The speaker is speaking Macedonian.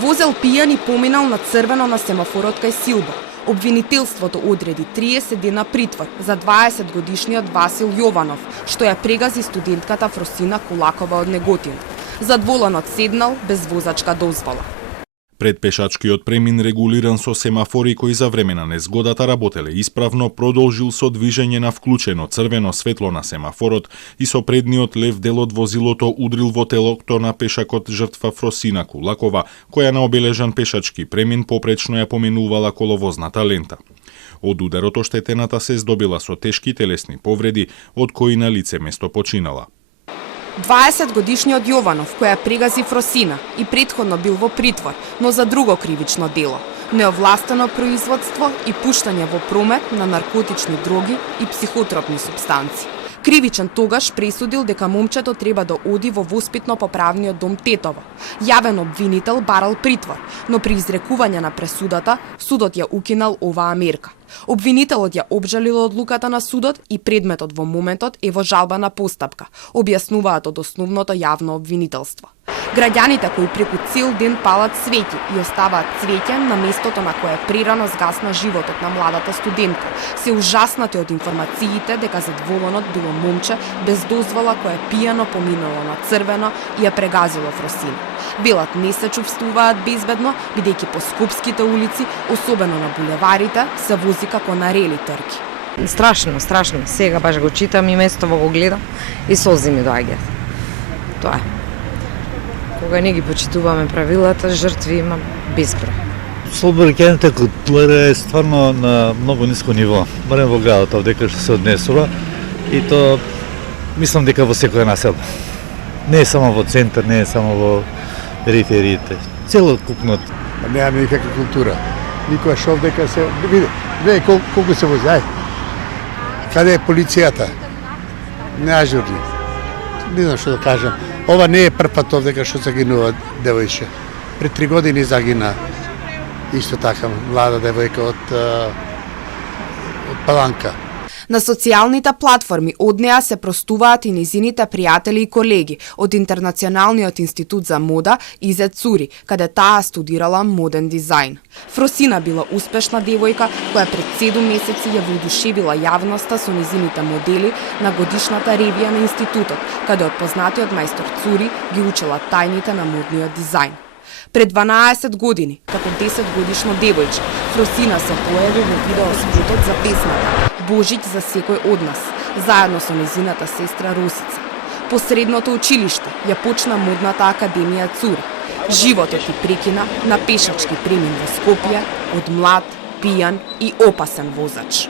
Возел пијан и поминал на црвено на семафорот кај Силба. Обвинителството одреди 30 дена притвор за 20-годишниот Васил Јованов, што ја прегази студентката Фросина Кулакова од Неготин. Задволенот седнал без возачка дозвола. Пред пешачкиот премин регулиран со семафори кои за време на незгодата работеле исправно, продолжил со движење на вклучено црвено светло на семафорот и со предниот лев дел од возилото удрил во телото на пешакот жртва Фросина Кулакова, која на обележан пешачки премин попречно ја поменувала коловозната лента. Од ударот оштетената се здобила со тешки телесни повреди, од кои на лице место починала. 20-годишниот Јованов, која прегази Фросина и претходно бил во притвор, но за друго кривично дело – неовластено производство и пуштање во промет на наркотични дроги и психотропни супстанци. Кривичен тогаш пресудил дека момчето треба да оди во воспитно-поправниот дом Тетово. Јавен обвинител барал притвор, но при изрекување на пресудата, судот ја укинал оваа мерка. Обвинителот ја обжалил одлуката на судот и предметот во моментот е во жалбана постапка, објаснуваат од основното јавно обвинителство. Граѓаните кои преку цел ден палат цвеќе и оставаат цвеќе на местото на кое прерано згасна животот на младата студентка, се ужаснати од информациите дека задволенот било момче без дозвола кое пијано поминало на црвено и ја прегазило Фросина. Белат не се чувствуваат безбедно, бидејќи по скопските улици, особено на булеварите, се вози како на рели трки. Страшно. Сега баш го читам и место го гледам и солзи ми доаѓаат. Тоа е. Кога не ги почитуваме правилата, жртви има безброј. Слободната култура е стварно на многу ниско ниво, барем во градот овдека што се однесува, и то мислам дека во секоја населба. Не е само во центар, не е само во перифериите. Целокупно. Немаме никаква култура. Никогаш овдека се види колку се вози. Ај. Каде е полицијата? Неажурни. Не знам што да кажам. Ова не е прв пат овдека што загинува девојче. Пред 3 години загина исто така млада девојка од Паланка. На социјалните платформи од неа се простуваат и низините пријатели и колеги од Интернационалниот институт за мода Изе Цури, каде таа студирала моден дизајн. Фросина била успешна девојка која пред 7 месеци ја воодушевила јавноста со низините модели на годишната ревија на институтот, каде од познатиот мајстор Цури ги учела тајните на модниот дизајн. Пред 12 години, како 10 годишно девојче, Фросина се појави во видеоспотот за песната Божиќ за секој од нас, заедно со незината сестра Росица. По средното училиште ја почна модната академија Цури. Животот ти прекина на пешачки премин во Скопје од млад, пијан и опасен возач.